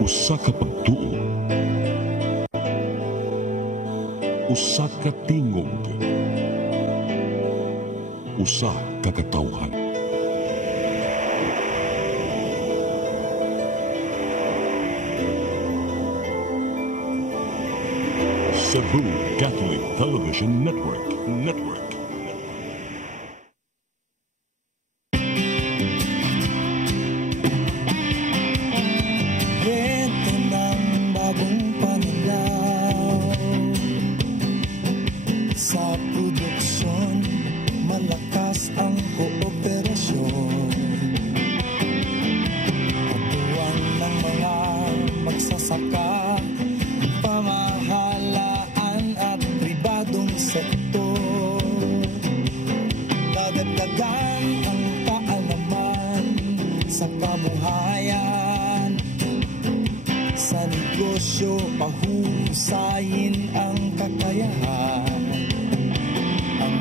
Usa ka pagtuo, usa ka tingog, usa ka katawhan. Cebu Catholic Television Network. Ito ng bagong pananaw sa produksyon, malakas ang kooperasyon. Katuwang ng mga magsasaka, pamahalaan at pribadong sektor. Dadagdagan ang kaalaman sa kabuhayan, sa negosyo pahusayin ang kakayahan. Ang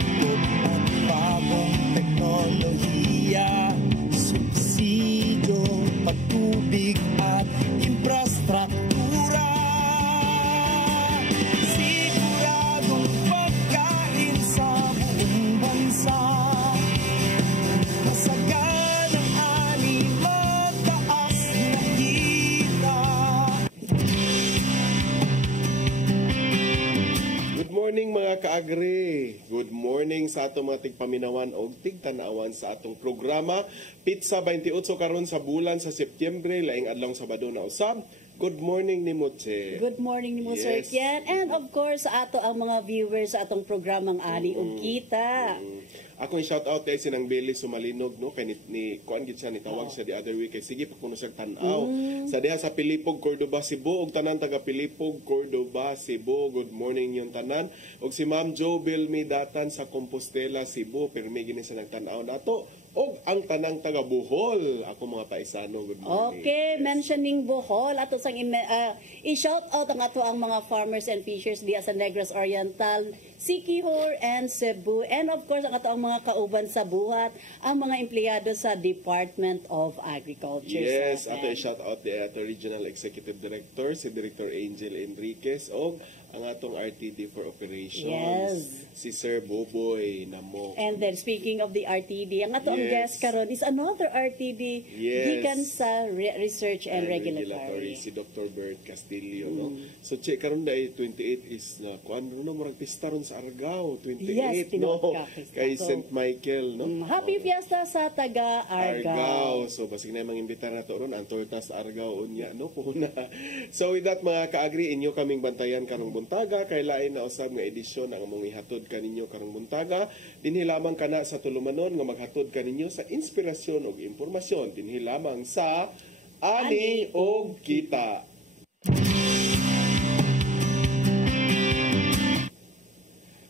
at bagong teknolohiya, subsidyo, patubig at infrastruktura. Siguradong pagkain sa buong bansa, masagan ang ani, mataas na kita. Good morning mga kaagri. Good morning sa atong mga tigpaminawan o tigtanawan sa atong programa. Pizza 28 karon sa bulan sa Setyembre, laing adlaw Sabado na usab. Good morning ni Moche. Good morning ni Sir Yes. Kian. And of course, sa ato ang mga viewers sa atong programang Ani ug Kita. Ako i shout out kay sinang Billy Sumalinog no kay ni kuan gid siya ni tawag siya the other week kay sige pa kuno sa tan-aw. Sa diha sa Pilipog, Cordoba, Cebu ug tanan taga Pilipog, Cordoba, Cebu. Good morning yung tanan. Ug si Ma'am Jo Bilmi Datan sa Compostela, Cebu, permi gini sa nagtan-aw nato. Og ang tanang taga Bohol, ako mga paisano, good morning. Okay, Yes. mentioning Bohol, ato sang i-shout out ang ato ang mga farmers and fishers diya sa Negros Oriental, Siquijor and Cebu. And of course, ang ato ang mga kauban sa buhat, ang mga empleyado sa Department of Agriculture. Yes, sa ato i-shout out the ato Regional Executive Director, si Director Angel Enriquez, og ang atong RTD for Operations, Yes. si Sir Boboy Namo. And then speaking of the RTD, ang ato ang Yes. guest karon is another RTD Yes. gikan sa Research and Regulatory. Si Dr. Bert Castillo, no? So check karon dai 28 is na kuan no murag pista ron sa Argao, 28 Yes, no. tinuod ka, pista. Kay So, St. Michael, no? Happy Fiesta sa taga Argao. So basig na mga imbitar na to ron ang torta sa Argao unya no puna. So with that mga kaagri inyo kaming bantayan karong buntaga kay lain na usab nga edisyon ang among ihatod kaninyo karong buntaga dinhi lamang kana sa tulumanon nga maghatod kaninyo sa inspirasyon ug impormasyon dinhi lamang sa Ani og Kita.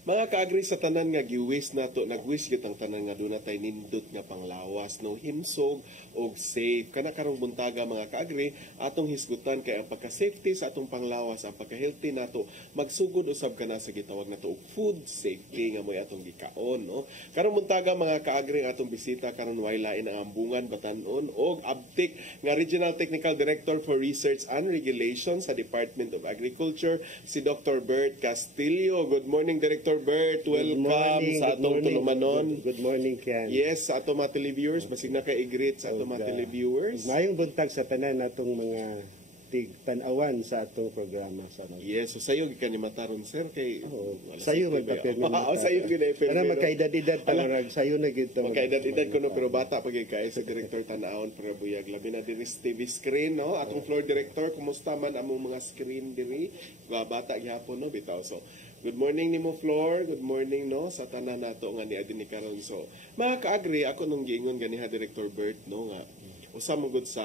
Mga kaagri sa tanan nga giwis nato, nagwis gyud ang tanan nga doon natay nindot nga panglawas no himsog og safe. Kana karong buntaga mga kaagri, atong hisgutan kay ang pagka-safety sa atong panglawas, ang pagka-healthy nato, magsugod usab kana sa gitawag nato og food safety nga moy atong gikaon no. Karong buntaga mga kaagri atong bisita karon way lain ang ambungan batan-on og abtik nga Regional Technical Director for Research and Regulation sa Department of Agriculture, si Dr. Bert Castillo. Good morning Director Bert, welcome sa atong tulumanon. Good morning, Kian. Yes, sa atong mga televiewers, basig na kay-greet sa atong mga televiewers. Mayong buntag sa tanan natong mga tig-tanawan sa atong programa. Yes, so sayo gikan ni mataron sir kay Wala sayo magpapirmi. sayo gyud ay Para magkaedad-edad pangarag sayo na gid ta. magkaedad-edad ko no pero bata pa gyud kay sa director tan-awon pero buyag labi na diri sa TV screen no. Atong floor director, kumusta man among mga screen diri? Bata gyapon no bitaw. So good morning nimo Floor, good morning no sa tanan nato nga ni adin ni karon. So mga kaagri ako nung giingon ganiha Director Bert no nga usa mo gud sa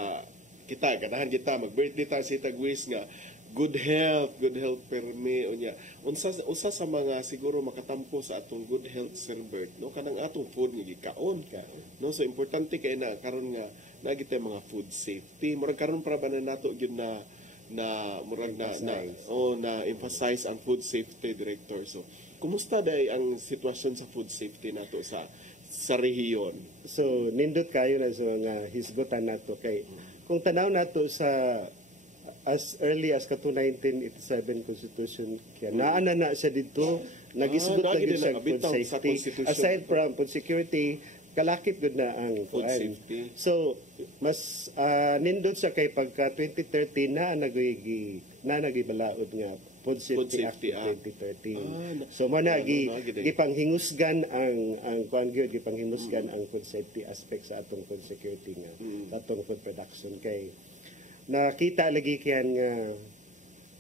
kita ganahan kita mag-birthday ta si tagwis nga good health permi unya usa sa mga siguro makatampo sa atong good health Sir Bert no kanang atong food nga gikaon no. So importante kay na karon nga nagitay mga food safety murag karon para ba na nato gyud na murag na emphasize ang food safety Director. So kumusta day ang sitwasyon sa food safety nato sa rehiyon? So nindot kayo na sa mga hisgutan nato kay kung tanaw nato sa as early as kato 1987 Constitution kaya naana na siya dito nagisgot na lagi gyud din siya food nakabitaw sa safety Constitution. aside from food security kalakip gud na ang Food kuan. safety. So mas nindot siya kay pagka 2013 na nagibalaod nga Food Safety, Safety Act Act. 2013. So mana gipanghingusgan ang kuan gyud gipanghingusgan ang food safety aspect sa atong food security nga sa atong food production kay nakita lagi kiyan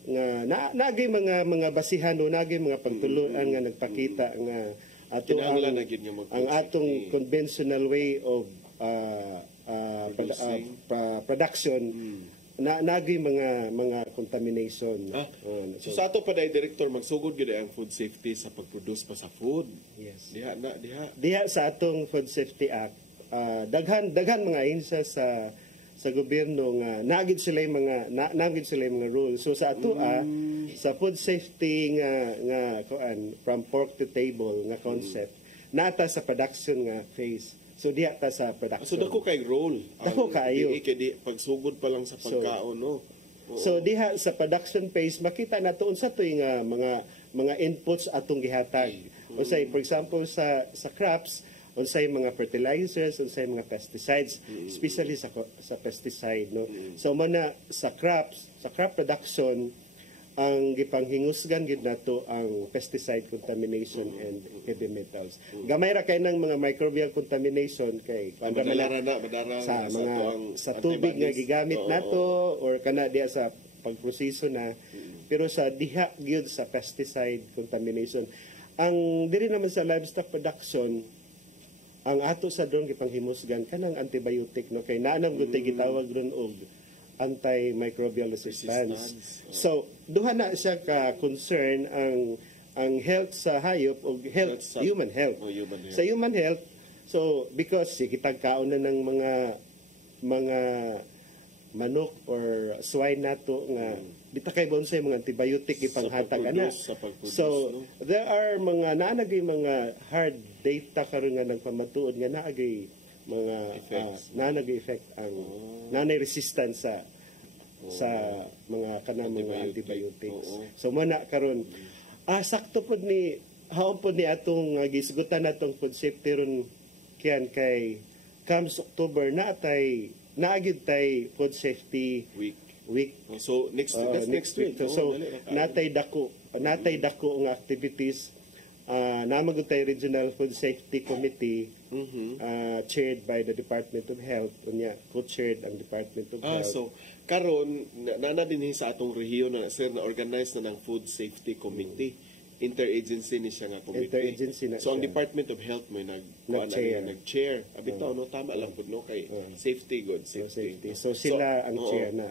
nga nagay mga basihan o nagay mga pagtuluan nga nagpakita nga ato Kinahanglan na gyud nga mag-food ang atong safety. conventional way of Producing. production nagay mga contamination. So sa ato pa dai director magsugod gyud ang food safety sa pag-produce pa sa food. Yes. Diha. Sa atong Food Safety Act, daghan mga ahensya sa gobyerno nga nagid sila yung mga rules. So sa ato sa food safety nga kuan from pork to table nga concept nata sa production nga phase. So diha ta sa production. So dako kay role. Dako kayo. Kay pagsugod pa lang sa pagkaon no. Oo. So diha sa production phase makita nato unsa toy nga mga inputs atong gihatag. Unsay for example sa crops unsay mga fertilizers, unsay mga pesticides, especially sa pesticide no. So mana sa crop production ang gipanghingusgan gid nato ang pesticide contamination and heavy metals. Gamay ra kay nang mga microbial contamination kay Madara sa sa mga tuang sa tubig nga antibodies. gigamit Oo. nato or kana diya sa pagproseso na pero sa diha gyud sa pesticide contamination ang diri naman sa livestock production ang ato sa doon gipanghimusgan kanang antibiotic no kay naanam gud tay gitawag ron og antimicrobial resistance. So duha na siya ka concern ang health sa hayop o health Sa human health. human health. Sa human health, so because kitag kaon na ng mga manok or swine nato nga bita kay bonsay mga antibiotic ipanghatag ana. Sa pag-produce, So no? there are mga naanagay mga hard data karon nga nagpamatuod nga naagay mga Effects. naanagay effect ang nanay resistance sa mga kanang mga Antibiotic. antibiotics. Oo. So muna karon sakto pod ni haon pod ni atong gisgutan natong food safety ron kiyan kay comes October naagid tay food safety week. So next week. So Oo, dali na kayo. natay dako nga activities namagud tay Regional Food Safety Committee chaired by the Department of Health unya co-chaired ang Department of Health. So karon nana dinhi sa atong rehiyon na sir na organize na ng Food Safety Committee. Interagency ni siya nga committee. Interagency na So ang siya. Department of Health may Nag-chair. nag-chair. Abitaw no tama lang pud no kay safety good safety. So sila ang oo, chair na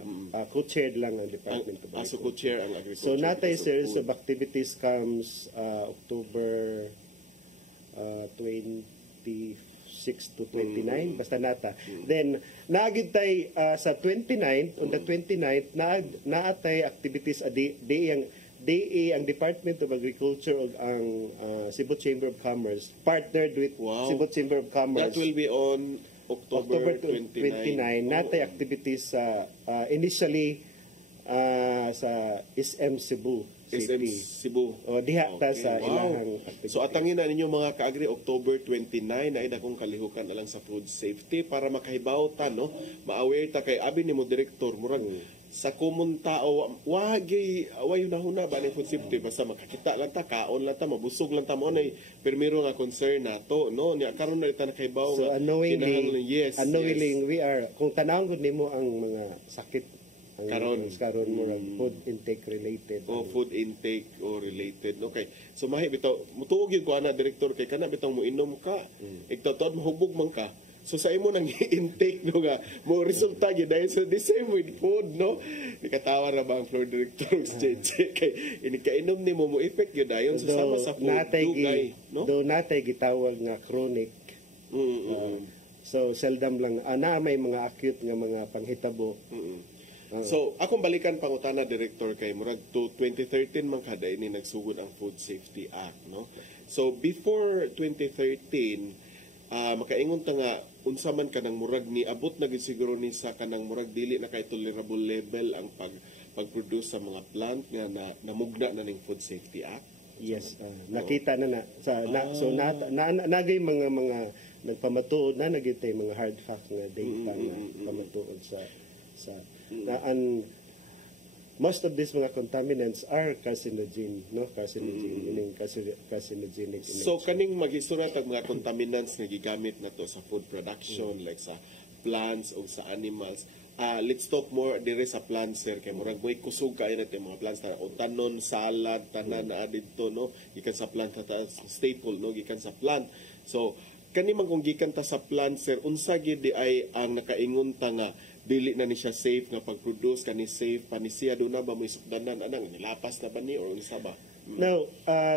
co-chaired lang ang Department of Health. so co-chair ang agriculture. So natay because of series food. of activities comes October 26 to 29 basta nata. Then naagid tay sa 29 on the 29th naatay activities DA ang Department of Agriculture ug ang Cebu Chamber of Commerce partnered with Wow. Cebu Chamber of Commerce. That will be on October 29. natay activities sa initially sa SM Cebu SM City. Cebu. O diha ta sa Wow. ilahang activity. So atangin na ninyo mga kaagri October 29 na ida kong kalihukan na lang sa food safety para makahibaw ta no. Ma-aware ta kay abi nimo direktor murag sa common tao wagi wayo na huna ba ni food safety basta makakita lang ta kaon lang ta mabusog lang ta mo nay primero nga concern nato no nya karon na ta nakahibaw So unknowingly, yes. we are kung tanawon gud nimo ang mga sakit ang karon mo food intake related. o food intake o related okay so mahi bitaw mutuog gyud ko ana direktor kay kana bitaw mo inom ka igtotod mahubog man ka so sa imo nang intake no nga mo resulta gyud dahil so the same with food no nikatawa ra ba ang floor director kay ini kainom nimo mo effect gyud dayon so sama sa food dugay no do natay gitawag nga chronic. So seldom lang ana may mga acute nga mga panghitabo. So, akong balikan pangutana director kay murag to 2013 man kada ini nagsugod ang Food Safety Act, no? So, before 2013, makaingon ta nga unsa man kanang murag ni abot na gid siguro ni sa kanang murag dili na kay tolerable level ang pag-produce sa mga plant nga namugna na ning Food Safety Act? Yes, nakita na so nagay mga nagpamatuod na nagitay mga hard fact nga data nga pamatuod sa most of these mga contaminants are carcinogenic in So nature. kaning maghistorya tag mga contaminants nga gigamit na to sa food production like sa plants o sa animals. Let's talk more dire sa plants, sir, kay murag mo'y kusog kayo natin mga plants o tanon, salad, tanan na dito, no, gikan sa plant staple, no, gikan sa plant. So kani man kung gikan ta sa plant, sir, unsa gid di ay ang nakaingon ta nga dili na ni siya safe nga pag-produce kani safe pa ni siya do na ba may sukdanan anang nilapas na ba ni or unsa ba? Now,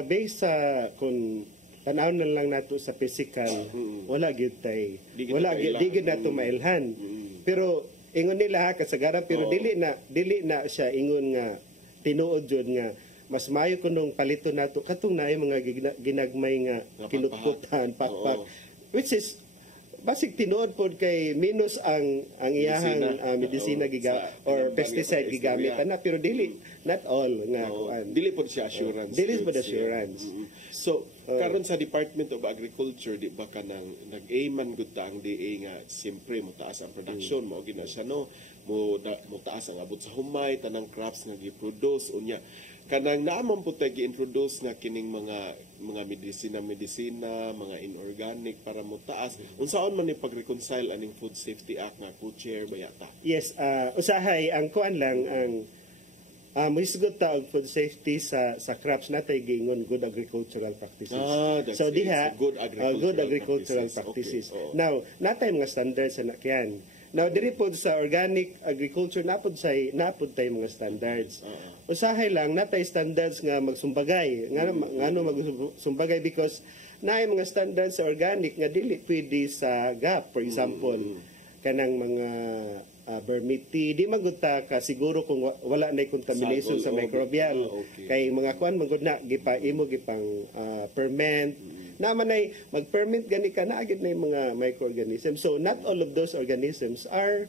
based sa kung tanaw na lang nato sa physical, wala gyud tay. Wala gyud nato mailhan. Pero ingon nila kasagaran pero dili na siya ingon nga tinuod jud nga mas maayo kunong palito nato katong naay mga ginagmay nga kinutkutan pakpak which is basig tinuod pod kay minus ang iyahang medisina or pesticide gigamit ana pero dili not all nga kuan Dili pod siya assurance. dili pod assurance. So karon sa Department of Agriculture di ba kanang nag-aiman gud ta ang DA nga siyempre mo taas ang production mo gina siya no mo taas ang abot sa humay tanang crops nga gi-produce unya kanang naamon po tayo gi-introduce nga kining mga medisina, mga inorganic para mo taas. Unsaon man ni pag-reconcile aning Food Safety Act nga co-chair bayata? Yes, usahay ang kuan lang ang muisgot ta og food safety sa crops natay giingon good agricultural practices. So diha good agricultural practices. Okay. Now, natay mga standards sa nakyan. Now diri pod sa organic agriculture napod tay mga standards. Usahay lang natay standards nga magsumbagay. Ngano magsumbagay because naay mga standards sa organic nga dili pwede sa GAP for example. Kanang mga bermiti di magunta ka siguro kung wala na contamination sa microbial. Kay mga kuan magud na gipaimo gipang ferment naman ay mag-ferment gani ka na agad na yung mga microorganisms. So not all of those organisms are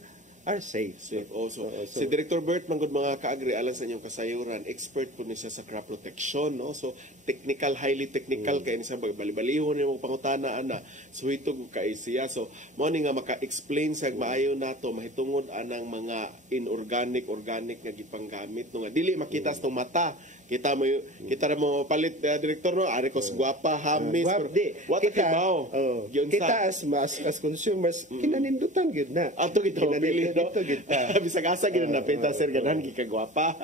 safe. Also. Si Director Bert manggod mga kaagri alang sa inyong kasayuran, expert po niya sa crop protection, no? So technical, highly technical kay ni sa bali-balihon ni mong pangutana ana. So ito kay siya. So mo ni nga maka-explain sa maayo nato mahitungod anang mga inorganic, organic nga gipanggamit no nga dili makita sa mata. Kita mo palit director no ari kos gwapa hamis what kibaw kita as consumers kinanindutan gyud na ato gito dito kita bisag asa gyud na penta sir ganan gikagwapa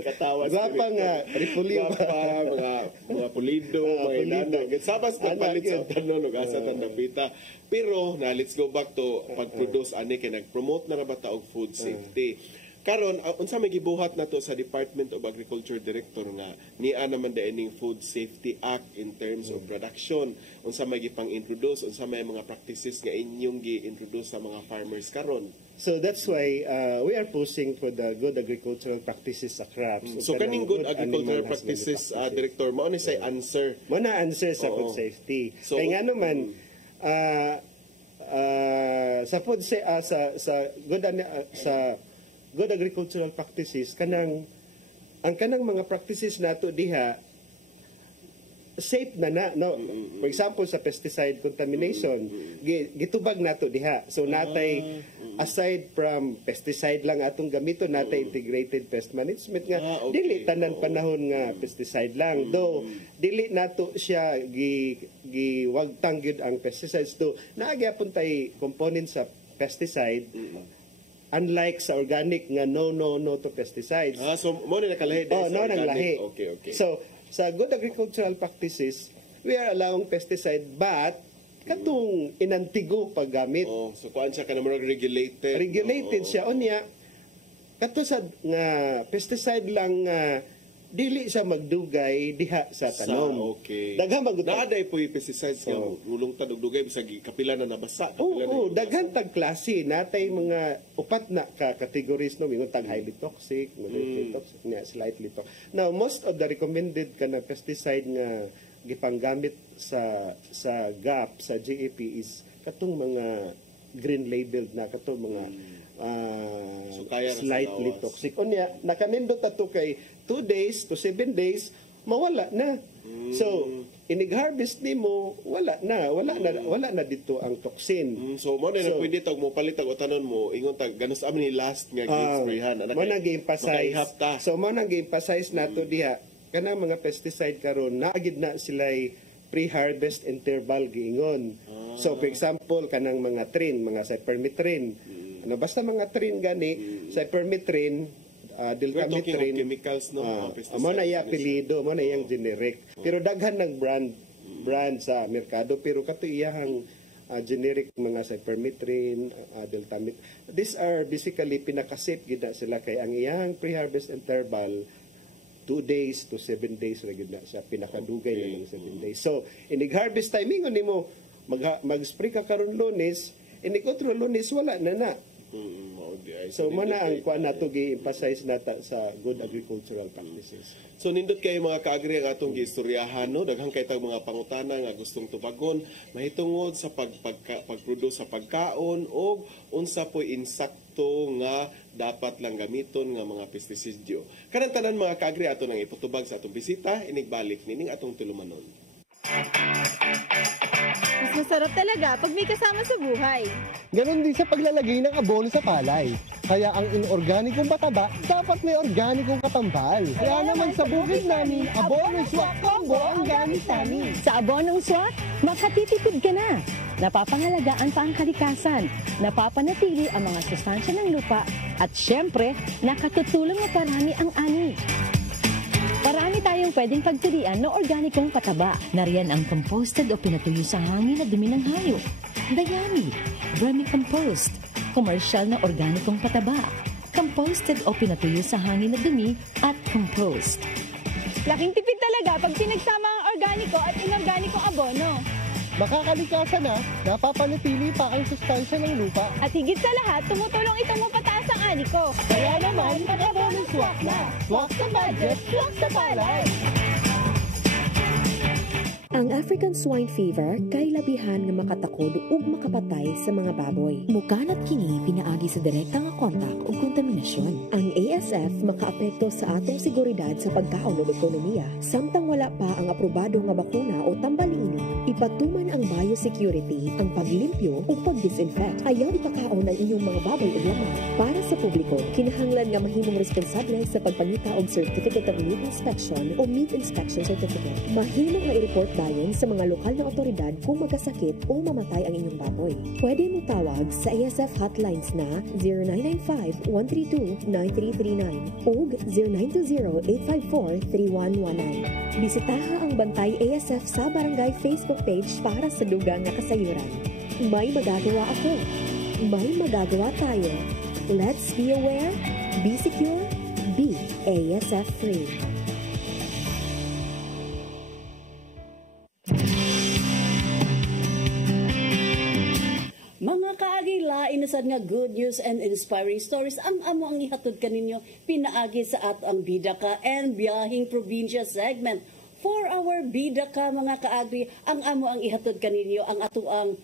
katawa gwapa nga repulyo mga pulido mga inana sabas na palit sa tanon ug asa tan napita pero na let's go back to pag-produce ani kay nag-promote na ra ba ta og food safety. Karon unsa may gibuhat nato sa Department of Agriculture Director nga niya naman diining Food Safety Act in terms of production, unsa may gipang-introduce, unsa may mga practices nga inyong gi-introduce sa mga farmers karon? So that's why we are pushing for the good agricultural practices sa crops. So kaning good agricultural practices, Director, mao ni say answer. Mao na answer sa food safety. So, kay nga naman sa food sa good agricultural practices kanang mga practices nato diha safe na no. For example sa pesticide contamination gitubag nato diha. So natay aside from pesticide lang atong gamiton natay integrated pest management nga dili tanan panahon nga pesticide lang though dili nato siya giwagtang gyud ang pesticides do naagyapon tay component sa pesticide unlike sa organic nga no to pesticides. So mo ni nakalahi no nang lahi. Okay. So sa good agricultural practices, we are allowing pesticide but katong inantigo paggamit. So kuan siya kanang regulated. Regulated siya unya kato sa nga pesticide lang dili siya magdugay diha sa tanom. Daghan magud naaday po pesticides nga ulong tad og dugay bisag kapila na nabasa. Daghan tag klase natay mga upat na ka categories no mingon tag highly toxic, moderately toxic, slightly toxic. Now most of the recommended kana pesticide nga gipanggamit sa GAP sa GAP is katong mga green labeled na katong mga So, kaya na sa slightly lawas. toxic. Unya, nakanindot ato kay 2 days to 7 days, mawala na. So, inig-harvest nimo, wala na dito ang toxin. So mo na pwede tag mo palit og tanon mo ingon tag ganus amin ni last nga sprayhan Mo nang gi-emphasize. Makaihapta. So mo nang gi-emphasize nato diha kanang mga pesticide karon naagid na sila'y pre-harvest interval giingon. So for example kanang mga trin, mga cypermethrin. Ano basta mga trin gani, cypermethrin, We're talking of diltamethrin, chemicals no mga pesticide. mo na iya apelido, mo na iyang generic. Pero daghan ng brand sa merkado pero kato iyahang generic mga cypermethrin, diltamethrin. These are basically pinaka-safe gid na sila kay ang iyang pre-harvest interval 2 days to 7 days ra gid na sa pinakadugay ng mga 7 days. So, inig-harvest timing nimo mag-spray ka karon Lunes, inig otro Lunes wala na. So, mana ang kuan nato gi-emphasize nata sa good agricultural practices. So nindot kay mga kaagri ang atong giistoryahan no, daghang kay tag mga pangutana nga gustong tubagon mahitungod sa pag-produce sa pagkaon o unsa poy insakto nga dapat lang gamiton nga mga pestisidyo. Kanang tanan mga kaagri ato nang ipatubag sa atong bisita inigbalik nining atong tulumanon. Mas masarap talaga pag may kasama sa buhay. Ganon din sa paglalagay ng abono sa palay. Kaya ang inorganikong pataba, dapat may organikong katambal. Kaya naman sa bukid namin, abono swak combo ang gamit namin. Sa abonong SWAT, makatitipid ka na. Napapangalagaan pa ang kalikasan, napapanatili ang mga sustansya ng lupa, at syempre, nakatutulong na parami ang ani. Parami tayong pwedeng pagpilian na organikong pataba. Nariyan ang composted o pinatuyo sa hangin na dumi ng hayop, dayami, vermicompost, komersyal na organikong pataba, composted o pinatuyo sa hangin na dumi, at compost. Laking tipid talaga pag pinagsama ang organiko at inorganikong abono. Makakalikasan na, napapanatili pa ang sustansya ng lupa. At higit sa lahat, tumutulong itong mapataas ang ani ko. Kaya naman, mag-abono swak na. Swak sa budget, swak sa palay. Ang African swine fever kay labihan nga makatakod ug makapatay sa mga baboy. Mukanat kini pinaagi sa direkta nga kontak ug kontaminasyon. Ang ASF makaapekto sa atong seguridad sa pagkaon ug ekonomiya samtang wala pa ang aprobado nga bakuna o tambalini. Ipatuman ang biosecurity, ang paglimpyo ug pagdisinfect. Ayaw ipakaon ang inyong mga baboy ug lamang. Para sa publiko, kinahanglan nga mahimong responsable sa pagpangita og Certificate of Meat Inspection o Meat Inspection Certificate. Mahimo nga i-report bayon sa mga lokal na otoridad kung magkasakit o mamatay ang inyong baboy. Pwede mo tawag sa ASF hotlines na 0995-132-9339 o 0920-854-3119. Bisitaha ang Bantay ASF sa Barangay Facebook page para sa dugang nga kasayuran. May magagawa ako. May magagawa tayo. Let's be aware, be secure, be ASF free. Mga kaagi, lain na sad nga good news and inspiring stories ang amo ang ihatod kaninyo pinaagi sa atong Bida Ka and Biyahing Probinsya segment. For our Bida Ka mga kaagri, ang amo ang ihatod kaninyo ang atuang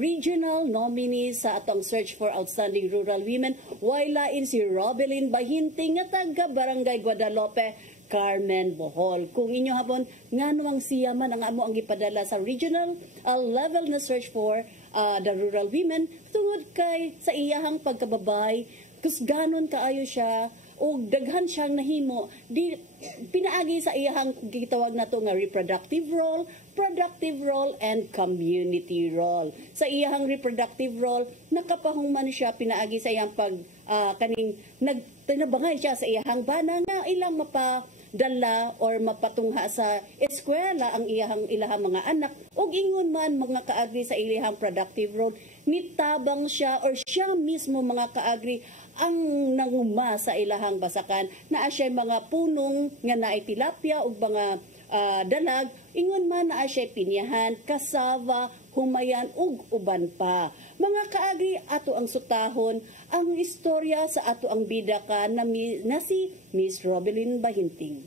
regional nominee sa atong Search for Outstanding Rural Women. Wailain si Robelyn Bahinting nga taga Barangay Guadalupe, Carmen Bohol. Kung inyo hapon, nga nuang siya man ang amo ang ipadala sa regional level na search for the rural women tungod kay sa iyahang pagkababay, kus ganon kaayo siya o daghan siyang nahimo di pinaagi sa iyahang gitawag nato nga reproductive role, productive role, and community role. Sa iyahang reproductive role, nakapahungman siya pinaagi sa iyang pag kaning nagtinabangay siya sa iyahang bana nga ilang mapadala or mapatungha sa eskwela ang ilahang mga anak ug ingon man mga kaagri sa ilahang productive role, nitabang siya or siya mismo mga kaagri ang nanguma sa ilahang basakan na siya mga punong nga naay tilapia ug mga dalag, ingon man na siya pinyahan, kasava, humayan ug uban pa. Mga kaagri, ato ang sutahon ang istorya sa ato ang Bida Ka na si Miss Robelyn Bahinting.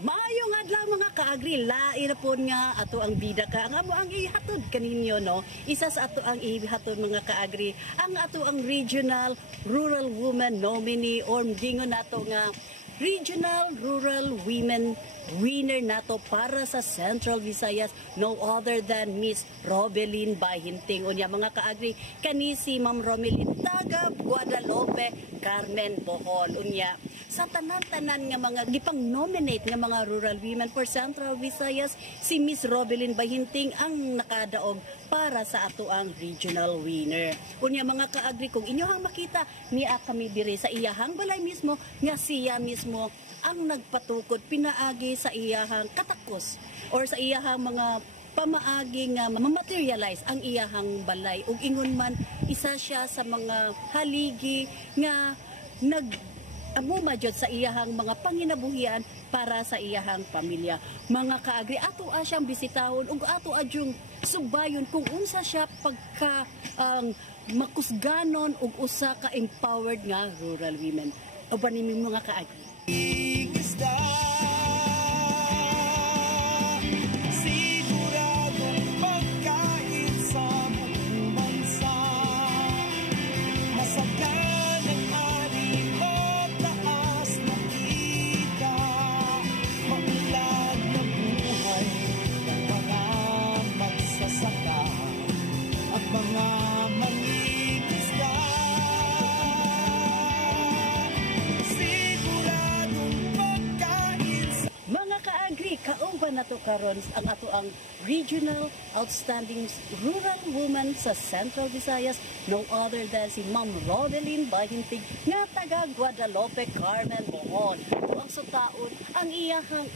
Maayong adlaw mga kaagri. kaagri, lain na po nga ato ang bida ka. Ang amo ang ihatod kaninyo, no? Isa sa ato ang ihatod mga kaagri, ang ato ang Regional Rural Woman Nominee or gingon nato nga Regional Rural Women winner nato para sa Central Visayas, no other than Miss Robelyn Bahinting. Unya mga kaagri, kani si Ma'am Romelyn taga Guadalupe, Carmen, Bohol. Unya sa tanan-tanan nga mga gipang nominate nga mga rural women for Central Visayas, si Miss Robelyn Bahinting ang nakadaog para sa ato ang regional winner. Unya mga kaagri, kung inyohang makita niya kami diri sa iyahang balay mismo nga siya mismo ang nagpatukod pinaagi sa iyahang katakos or sa iyahang mga pamaagi nga ma-materialize ang iyahang balay ug ingon man isa siya sa mga haligi nga nag-amumajod sa iyahang mga panginabuhian para sa iyahang pamilya. Mga kaagri, ato siyang bisitahon ug ato adyong subayon kung unsa siya pagka makusganon ug usa ka empowered nga rural women. Uban nimi mga kaagri. Isda, siguradong pagkain sa buong bansa. Masagan ang ari o taas na kita, maulad na buhay ng mga magsasaka at mga mangingisda. Mga kaagri, kauban nato karon ang ato ang Regional Outstanding Rural Woman sa Central Visayas, no other than si Ma'am Robelyn Bahinting nga taga Guadalupe, Carmen, Bohol. Ito ang sutaon ang iyahang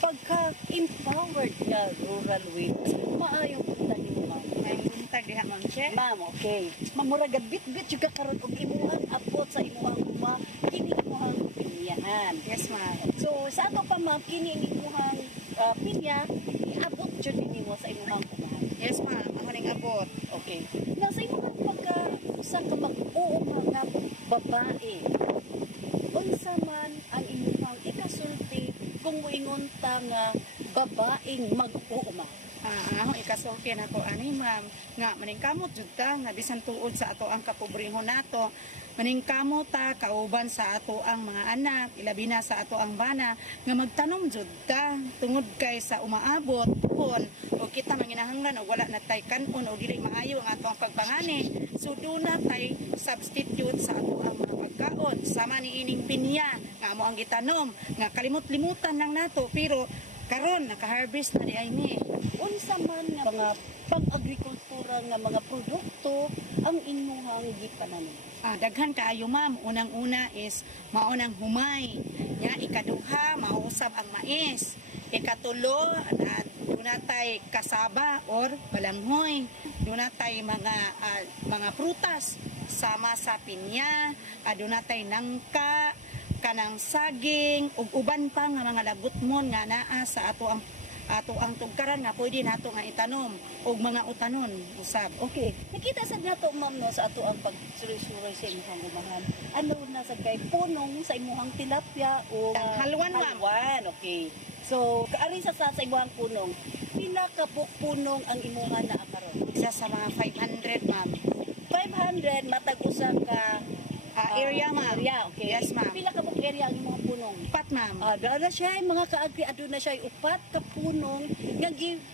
pagka-empowered nga rural women. Maayong punta ni Ma'am. Maayong punta diha, Ma'am Che. Ma'am, okay. Mamuragad bit-bit juga karon og imuhang abot sa imuhang uma kini imuhang pinyahan. Yes, ma'am. So sa ato pa ma'am, kini imuhang pinya iabot jud nimo sa imuhang uma. Yes, ma'am. Ako ning abot. Okay. Na sa imuhang pagka sa ka mag-uuma nga babae. Unsa man ang imuhang ikasulti kung moingon ta nga babaeng mag-uuma? Ako ikasulti na to ani ma'am nga maningkamot jud ta nga bisan tuod sa ato ang kapobrehon nato, maningkamot ta kauban sa ato ang mga anak, ilabi na sa ato ang bana nga magtanom jud ta tungod kay sa umaabot kon o kita manginahanglan og wala na tay kanon o dili maayo ang ato ang pagpangani, so do na tay substitute sa ato ang mga pagkaon sama ni ining pinya nga amo ang gitanom nga kalimot-limutan lang nato pero karon naka-harvest na di ay ni. Unsa man nga mga pag-agrikultura nga mga produkto ang imuhang gipananom? Daghan kaayo ma'am. Unang-una is maunang humay. Ya, ikaduha mausab ang mais. Ikatulo dunatay kasaba or balanghoy. Dunatay mga prutas sama sa pinya, dunatay nangka, kanang saging ug uban pa nga mga lagutmon nga naa sa ato ang tugkaran nga pwede nato nga itanom og mga utanon usab. Okay, nakita sad nato ma'am no sa ato ang pagsuroy-suroy sa imong umahan. Ano na sa kay punong sa imong tilapia o halwan ma'am. Halwan, okay. So kaari sa imong punong, pila ka punong ang imuhan na karon? Isa sa mga 500 ma'am. 500 matag usa ka area ma'am. Area, okay. Yes ma'am. Pila ka area ang mga punong? Upat ma'am. Dala siya mga kaagri aduna siya upat ka punong nga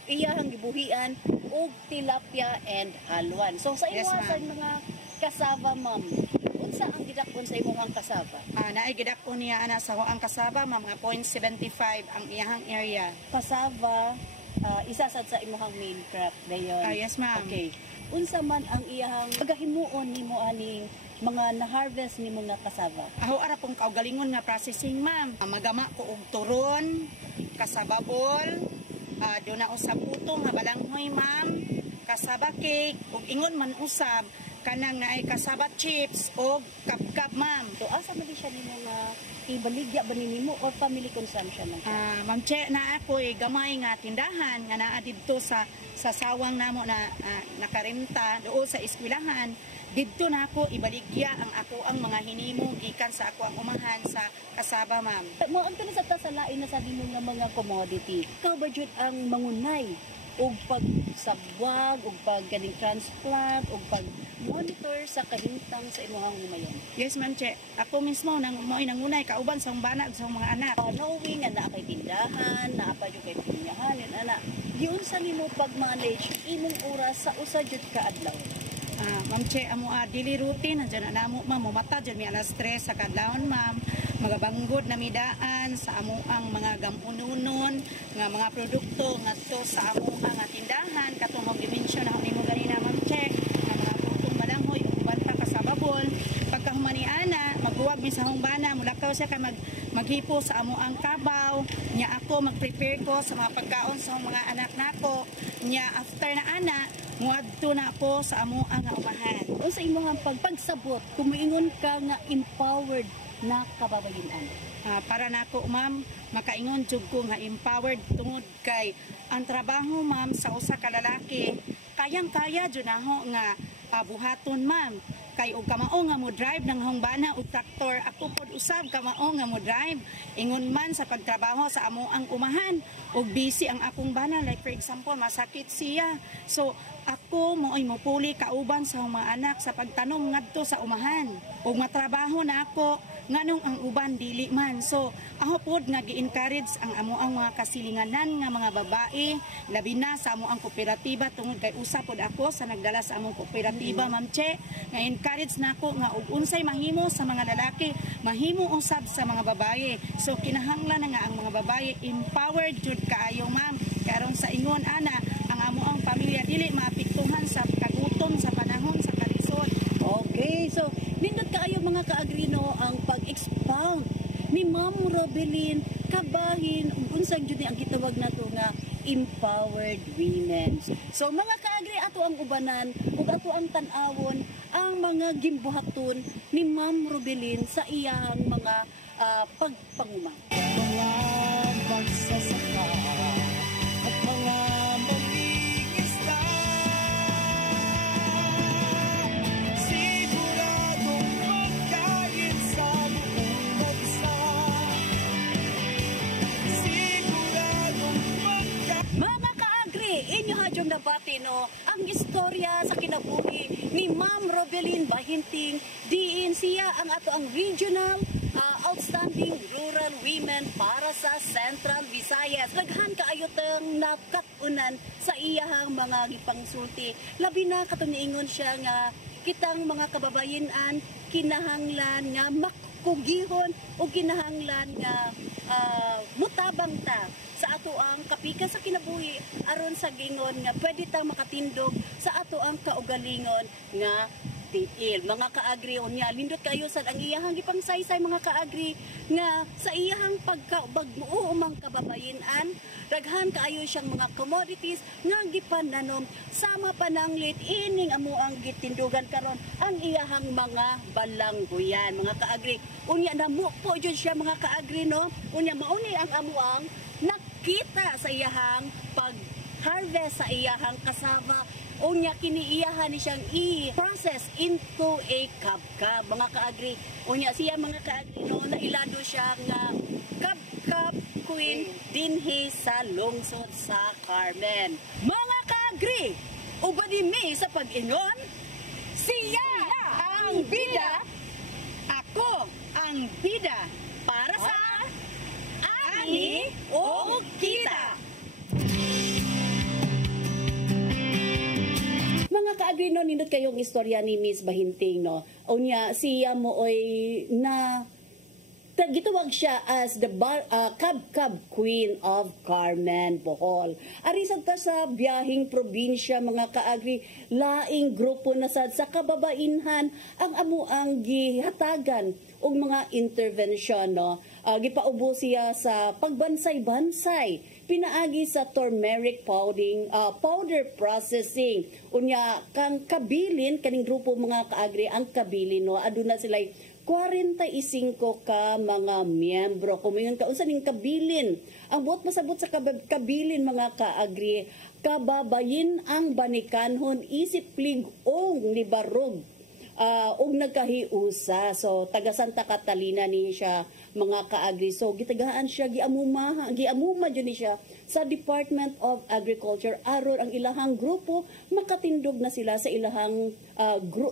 iyahang gibuhian og tilapia and halwan. So sa imo sa mga kasaba ma'am, unsa ang gidakon sa imong kasaba? Naay gidakon niya ana sa ang kasaba ma'am nga 0.75 ang iyahang area. Kasaba isa sad sa imong main crop dayon. Yes ma'am. Okay. Unsa man ang iyahang pagahimuon nimo ani mga na-harvest nimo nga kasaba? Ako ara pong kaugalingon nga processing ma'am. Magama ko og turon, kasababol, duna usab utong nga balanghoy ma'am, kasaba cake, ug ingon man usab kanang naay kasaba chips o kapkap ma'am. So asa man siya nimo nga ibaligya ba nimo or family consumption lang? Ma'am Che, na ako gamay nga tindahan nga naa didto sa sawang namo na nakarenta doon sa eskwelahan. didto na ako ibaligya ang ako ang mga hinimo gikan sa ako ang umahan sa kasaba, ma'am. Mo ang na sa tasalain na sabi mo nga mga commodity. Ikaw ba jud ang mangunay og pagsabwag og pagganing transplant og pag monitor sa kahimtang sa imong humayon? Yes, ma'am, che. Ako mismo nang mo'y nangunay kauban sa bana sa mga anak. Knowing nga naa kay tindahan, naa pa jud kay pinyahan, yun ana. Giun sa nimo pag-manage imong oras sa usa jud ka adlaw? Ma'am Che, amo daily routine, nandiyan na namo, ma'am, mumata dyan, may alas 3 sa kadlawon, ma'am, magabanggod na midaan sa amo ang mga gamununon, nga mga produkto, nga to sa amo ang tindahan, katong hong dimensyon na hong ganina, ma'am Che, nga mga produktong malanghoy, uban pa kasababol, pagkahumaniana, magbuwag mi sa hong bana, mulakaw siya kay maghipo sa amo ang kabaw, niya ako mag-prepare ko sa mga pagkaon sa mga anak nako, niya after na ana, muadto na po sa amo ang umahan. O sa imo nga pagsabot, kumiingon ka nga empowered na kababayan. Para nako, ma'am, makaingon jud ko nga empowered tungod kay ang trabaho, ma'am, sa usa ka lalaki, kayang-kaya jud naho nga buhaton, ma'am. Kay og kamao nga mo drive ng hongbana o traktor, ako pod usab kamao nga mo drive ingon man sa pagtrabaho sa amo ang umahan og busy ang akong bana, like for example masakit siya, so ako mo'y mupuli kauban sa mga anak sa pagtanom ngadto sa umahan og matrabaho na ako nganong ang uban dili man. So ako pod nga gi-encourage ang amo ang mga kasilinganan nga mga babae, labi na sa amo ang kooperatiba tungod kay usa pod ako sa nagdala sa among kooperatiba, ma'am Che, nga encourage nako nga og unsay mahimo sa mga lalaki, mahimo usab sa mga babae. So kinahanglan na nga ang mga babae empowered jud kaayo, ma'am, karon sa ingon ana ang amo ang pamilya dili maapektuhan sa kagutom sa panahon sa kalisod. Okay, so nindot kaayo mga kaagrino ang pag-expound ni Ma'am Robelyn kabahin unsang jud ang gitawag nato nga empowered women. So mga kaagri, ato ang ubanan ug ato ang tan-awon ang mga gimbuhaton ni Ma'am Robelyn sa iyang mga pagpanguma. Mga magsasaka at mga mangingisda, siguradong pagkain sa buong bansa. Siguradong pagkain. Mga kaagri, inyo hadyong nabati no ang istorya sa kinabuhi ni Ma'am Robelyn Bahinting diin siya ang ato ang regional outstanding rural women para sa Central Visayas. Daghan kaayo tang nakatunan sa iyahang mga gipangsulti. Labi na katuniingon siya nga kitang mga kababayenan kinahanglan nga makugihon o kinahanglan nga mutabang ta sa ato ang kapika sa kinabuhi aron sa gingon nga pwede ta makatindog sa ato ang kaugalingon nga tiil. Mga kaagri unya lindot kayo sad ang iyahang gipangsaysay mga kaagri nga sa iyahang pagkabag-oo umang kababayenan daghan kaayo siyang mga commodities nga gipananom sama pananglit ining amo ang gitindugan karon ang iyahang mga balangguyan mga kaagri unya namo po jud siya mga kaagri no unya mauni ang amuang nakita sa iyahang pag-harvest sa iyahang kasava unya kiniiyahan ni siyang i-process into a kabkab mga kaagri unya siya mga kaagri no nailado siya nga kabkab queen dinhi sa lungsod sa Carmen. Mga kaagri ubadi mi sa pag-ingon siya ang bida, ako ang bida para sa ani o kita. Mga kaagri no nindot kayong istorya ni Miss Bahinting no. Unya siya mo oy na gitawag siya as the Kabkab Queen of Carmen, Bohol. Arisad ta sa biyahing probinsya mga kaagri, laing grupo na sad sa kababainhan ang amo ang gihatagan og mga intervention no. Gipaubo siya sa pagbansay-bansay pinaagi sa turmeric powder processing. Unya kang kabilin kaning grupo mga kaagri ang kabilin no aduna sila 45 ka mga miyembro. Kumingon ka unsa ning kabilin? Ang buot masabot sa kabilin mga kaagri, kababayin ang banikanhon isip ligong ni barog og nagkahiusa. So taga Santa Catalina ni siya mga kaagri. So gitagahan siya giamuma jud ni siya sa Department of Agriculture aron ang ilahang grupo makatindog na sila sa ilahang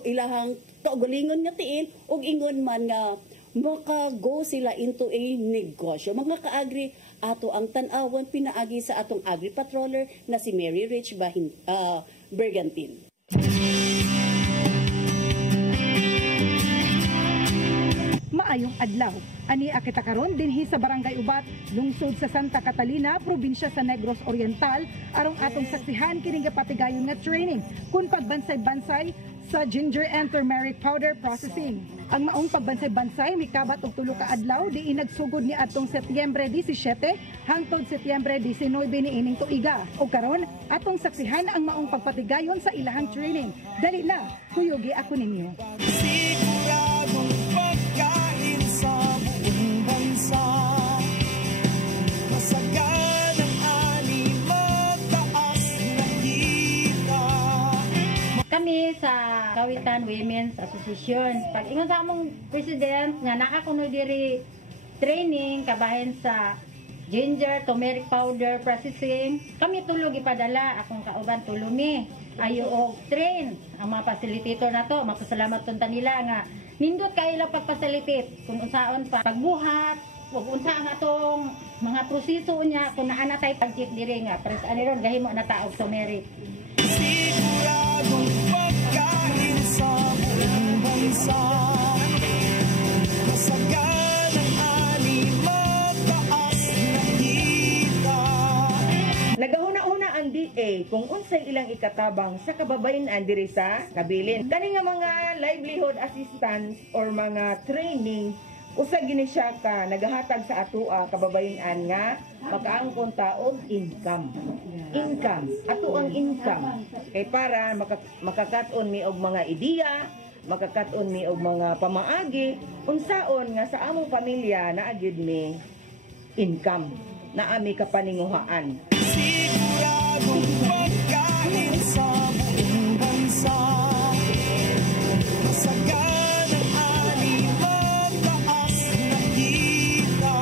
ilahang kaugalingon nga tiin ug ingon man nga maka-go sila into a negosyo. Mga kaagri, ato ang tan-awon pinaagi sa atong agri patroller na si Mary Rich Bergantin. Maayong adlaw. Ani akita karon dinhi sa Barangay Ubat, lungsod sa Santa Catalina, probinsya sa Negros Oriental, arong atong saksihan kining gapatigayon nga training kun pagbansay-bansay sa ginger and turmeric powder processing. Ang maong pagbansay-bansay mikabat og tulo ka adlaw diin nagsugod ni atong Setyembre 17 hangtod Setyembre 19 niining tuiga. O karon atong saksihan ang maong pagpatigayon sa ilahang training. Dali na, kuyugi ako ninyo. Siguradong pagkain sa buong bansa. Masagan ang ani, mataas na kita. Kami sa Kawitan Women's Association, pag ingon sa among president nga nakakuno diri training kabahin sa ginger, turmeric powder processing, kami tulog ipadala akong kauban tulumi ayo og train ang mga facilitator na to. Mapasalamat tunta nila nga nindot kayo lang pagpasalitate kung unsaon pa pagbuhat ug unsa ang atong mga proseso niya kung naa na tay pag-check diri nga pres ani ron gahimo na ta og turmeric. Siguradong pagkain sa buong bansa. Masagan ang ani, mataas na kita. Nagahuna-una ang DA kung unsay ilang ikatabang sa kababayen-an diri sa kabilin. Kani nga mga livelihood assistance or mga training usa gini siya ka nagahatag sa atoa kababayen-an nga makaangkon ta og income. Ato ang income kay para makakaton mi og mga ideya, makakaton mi og mga pamaagi unsaon nga sa among pamilya naa gyud mi income, naa mi kapaninguhaan. Siguradong pagkain sa buong bansa. Masagan ang ani, mataas na kita.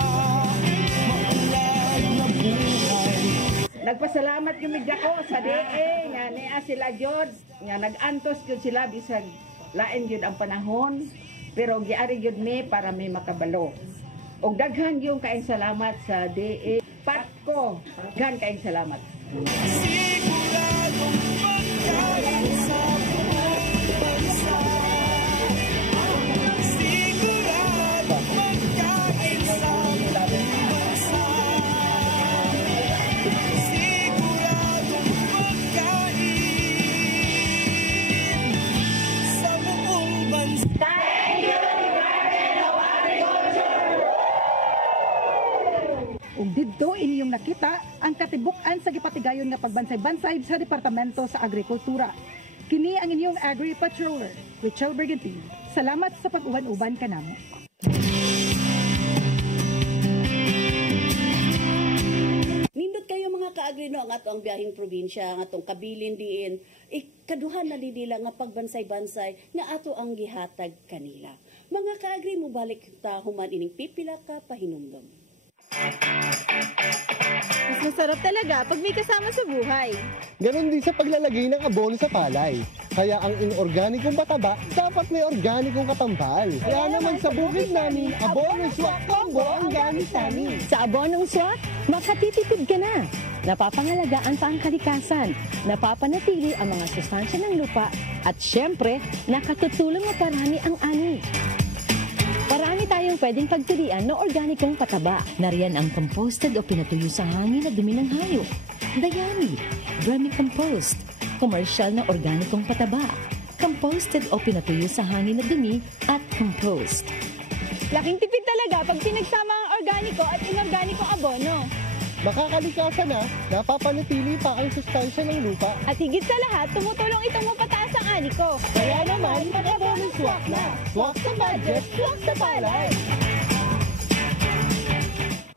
Maulan na buhay. Nagpasalamat gyud ko sa DA nga niya sila jud nga nagantos gyud sila bisag lain gyud ang panahon pero giari gyud mi para may makabalo. Og daghan gyud kaayong salamat sa DA Patco. Daghan kaayong salamat. Siguradong pagkain sa buong bansa. Siguradong pagkain sa buong bansa. Siguradong pagkain sa buong bansa. Ug didto inyong nakita ang katibuk-an sa gipatigayon nga pagbansay-bansay sa Departamento sa Agrikultura. Kini ang inyong Agri Patroller, Richelle Bergantin. Salamat sa pag-uban-uban kanamo. Nindot kayo mga kaagri no ang ato ang biyahing probinsya ang atong kabilin diin ikaduhan na nila nga pagbansay-bansay nga ato ang gihatag kanila. Mga kaagri mo balik ta human ining pipila ka pahinumdom. Mas masarap talaga pag may kasama sa buhay. Ganon din sa paglalagay ng abono sa palay. Kaya ang inorganikong pataba, dapat may organikong katampal. Kaya naman sa bukid namin, Abono Swak Combo ang gamit namin. Sa Abonong Swak, makatitipid ka na. Napapangalagaan pa ang kalikasan, napapanatili ang mga sustansya ng lupa, at syempre, nakatutulong na parami ang ani. Parami tayong pwedeng pagpilian na organikong pataba. Nariyan ang composted o pinatuyo sa hangin na dumi ng hayop, dayami, vermicompost, commercial na organikong pataba, composted o pinatuyo sa hangin na dumi, at compost. Laking tipid talaga pag pinagsama ang organiko at inorganikong abono. Makakalikasan na, napapanatili pa ang sustansya ng lupa. At higit sa lahat, tumutulong itong mapataas ang ani ko. Kaya naman, mag-Abono Swak na. Swak sa budget, swak sa palay.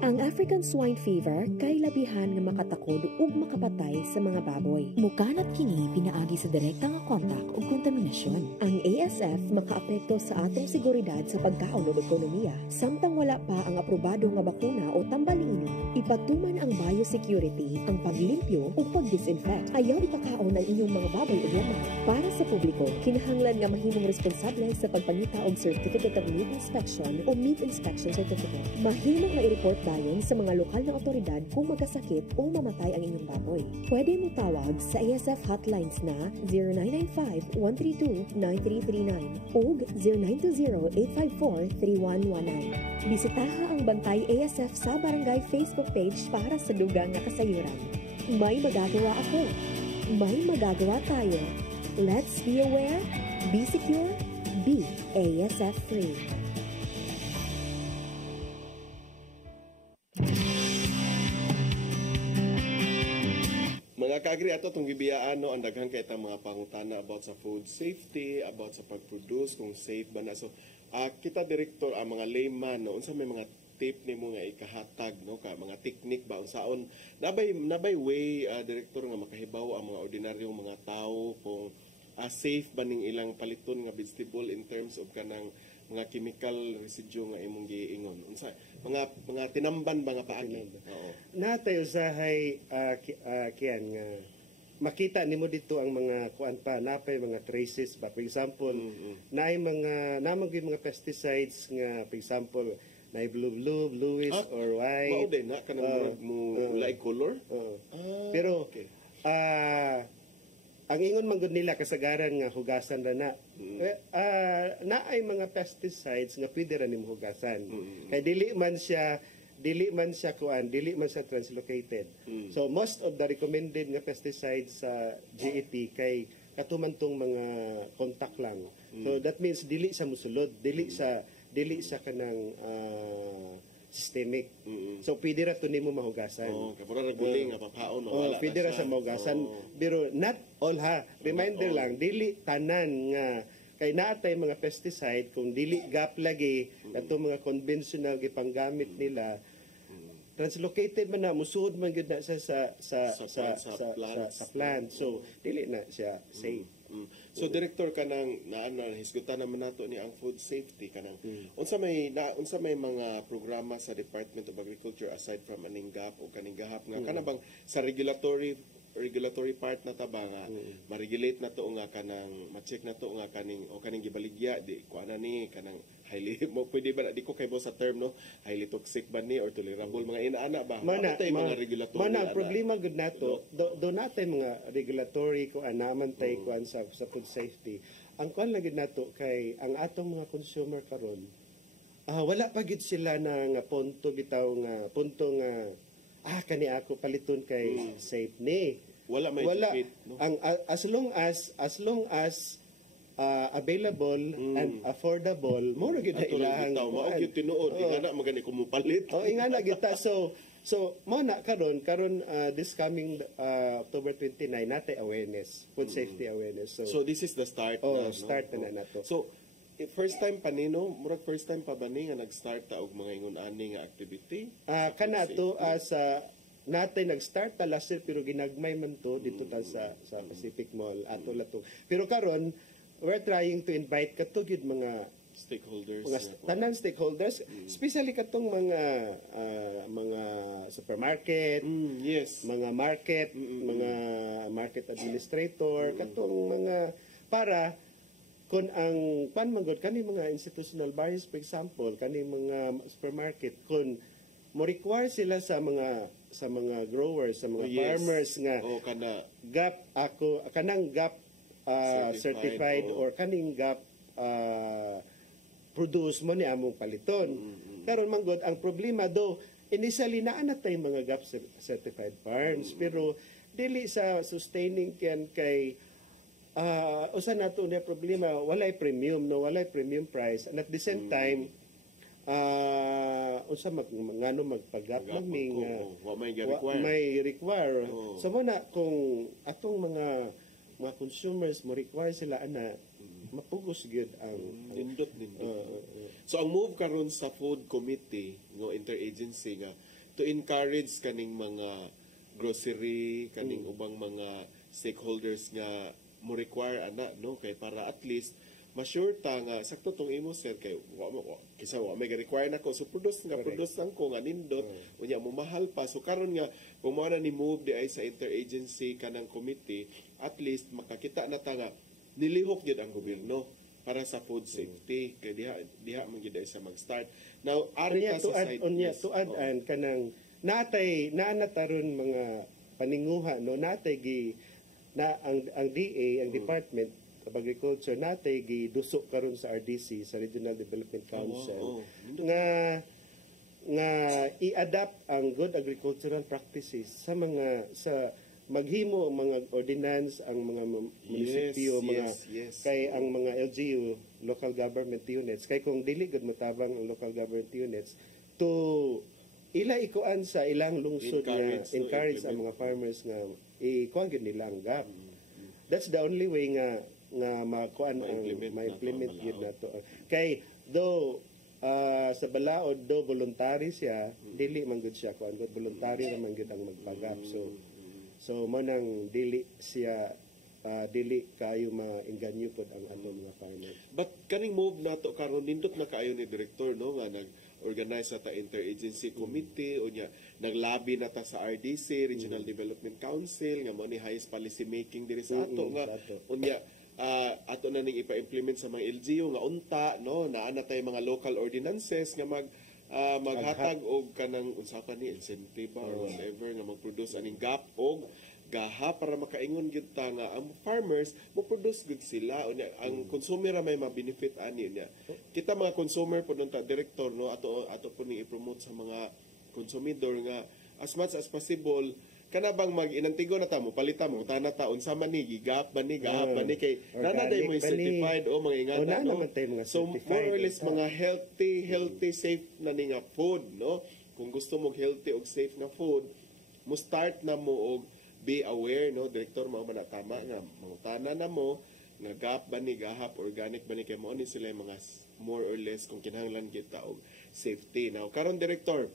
Ang African swine fever kay labihan nga makatakod ug makapatay sa mga baboy. Mukanat kini pinaagi sa direkta nga kontak ug kontaminasyon. Ang ASF makaapekto sa atong seguridad sa pagkaon ug ekonomiya. Samtang wala pa ang aprobado nga bakuna o tambaliini, ipatuman ang biosecurity, ang paglimpyo ug pagdisinfect. Ayaw ipakaon ang inyong mga baboy ug lamang. Para sa publiko, kinahanglan nga mahimong responsable sa pagpangita og Certificate of Meat Inspection o Meat Inspection Certificate. Mahimong nga i-report dayon sa mga lokal na otoridad kung magkasakit o mamatay ang inyong baboy. Pwede mo tawag sa ASF hotlines na 0995-132-9339 o 0920-854-3119. Bisitaha ang Bantay ASF sa Barangay Facebook page para sa dugang nga kasayuran. May magagawa ako. May magagawa tayo. Let's be aware, be secure, be ASF free. Mga kaagri, ato itong gibiyaan, no, ang daghang kay itang mga pangutana about sa food safety, about sa pag-produce, kung safe ba na. So, kita, Director, ang mga layman, no, unsa may mga tip ni mo nga ikahatag, no, ka mga technique ba, unsaon, nabay way, Director, nga makahibaw ang mga ordinaryong mga tao, kung safe ba ning ilang paliton nga vegetable in terms of kanang mga chemical residue nga imong giingon. Unsa mga tinamban ba nga paagi? Oo. Natay usahay kiyan nga makita nimo dito ang mga kuan pa napay mga traces ba, for example naay namang mga pesticides nga, for example naay blue, bluish or white. Mao din na kanang mo like color. Pero okay. Ang ingon man gud nila kasagaran nga hugasan ra na. Naay mga pesticides nga pwede ra nimo hugasan. Kay dili man siya translocated. So most of the recommended nga pesticides sa GET kay katumantong mga contact lang. So that means dili sa musulod, dili sa kanang systemic. So pwede ra to nimo mahugasan. Kapura ra guling nga papaon wala. Pwede ra sa mahugasan. Pero not all ha. Reminder lang, dili tanan nga kay naatay mga pesticide kung dili gap lagi ato mga conventional gipanggamit nila. Translocated man na musuod man gud na siya sa plant. So dili na siya safe. So Director kanang hisgutan naman nato ni ang food safety kanang unsa may mga programa sa Department of Agriculture aside from aning gap o kaning gahap nga kana bang sa regulatory part na ta ba nga ma-regulate na to nga kanang ma-check na to nga kaning gibaligya di kuana ni kanang highly mo pwede ba di ko kay sa term no highly toxic ba ni or tolerable mga inaana ba mga regulatory ang problema gud nato do natay mga regulatory ko anaman tay kuan sa food safety ang kuan lagi nato kay ang atong mga consumer karon wala pa gid sila na nga punto nga kani ako paliton kay safe ni wala no? As long as available and affordable mo na gid ilahang mao gyud tinuod ingana magani ko mo palit ingana kita so mo na karon this coming October 29 natay awareness food safety awareness so this is the start start na nato so first time pa nino murag first time pa ba ni nga nag-start ta og mga ingon ani nga activity kanato sa natay nag-start ta last year pero ginagmay man to dito ta sa Pacific Mall ato lato pero karon we're trying to invite katugid mga stakeholders tanan stakeholders especially katong mga supermarket mga market mga market administrator katong mga para kun ang panmanggod kani mga institutional buyers for example kani mga supermarket kun mo require sila sa mga growers sa mga farmers nga kanang GAP certified or kaning GAP produce mo ni among paliton karon manggod ang problema do initially naa tay mga GAP certified farms pero dili sa sustaining kay usa nato na problema walay premium price and at the same time unsa magpagap magming may require so mo na kung atong mga consumers mo require sila ana mapugos gyud ang nindot so ang move karon sa food committee no interagency nga to encourage kaning mga grocery, kaning ubang mga stakeholders nga mo require ana, no, kay para at least ma-sure ta nga sakto tong imo sir kay kisa wa may require nako so produce lang ko nga nindot unya mo mahal pa so karon nga kung mao na ni move di ay sa interagency kanang committee at least makakita na ta nga nilihok gyud ang gobyerno para sa food safety kay diha man gyud ay sa mag-start now ari ka sa side to add and kanang naanataron mga paninguha no natay gi na ang DA ang Department of Agriculture natay gidusok karon sa RDC sa Regional Development Council nga i-adapt ang good agricultural practices sa maghimo ang mga ordinance ang mga munisipyo kay ang mga LGU local government units kay kung dili gud motabang ang local government units to ila ikuan sa ilang lungsod nga encourage ang mga farmers nga ikuan gid nila ang gap. That's the only way nga makuan ang ma-implement yun na to. Kay do sa balaod do voluntary siya, dili man gud siya kuan gud voluntary naman gud ang magpagap. So mo nang dili siya dili kayo maengganyo pod ang ato mga farmers. But kaning move nato karon nindot na kaayo ni director no nga nag-organize sa interagency committee o nya naglabi na ta sa RDC Regional Development Council nga mo ni highest policy making diri sa ato nga unya ato na ning ipa-implement sa mga LGU nga unta no naa na tay mga local ordinances nga maghatag og kanang unsa pa ni incentive or whatever nga mag-produce aning gap og gaha para makaingon gyud ta nga ang farmers mo produce gud sila unya ang consumer may ma-benefit ani niya kita mga consumer pud ta director no ato po ni i-promote sa mga konsumidor nga as much as possible kana bang mag-inantigo na ta mo palita mo tana ta unsa man ni gigap man ni gahap man ni kay nanaday mo certified o mga ingatan no so more or less mga healthy safe na ni nga food no kung gusto mo healthy og safe na food mo start na mo og be aware no director mao man tama nga mangutana na mo nga gap ba ni gahap organic ba ni kay mo ni sila mga more or less kung kinahanglan kita og safety now karon director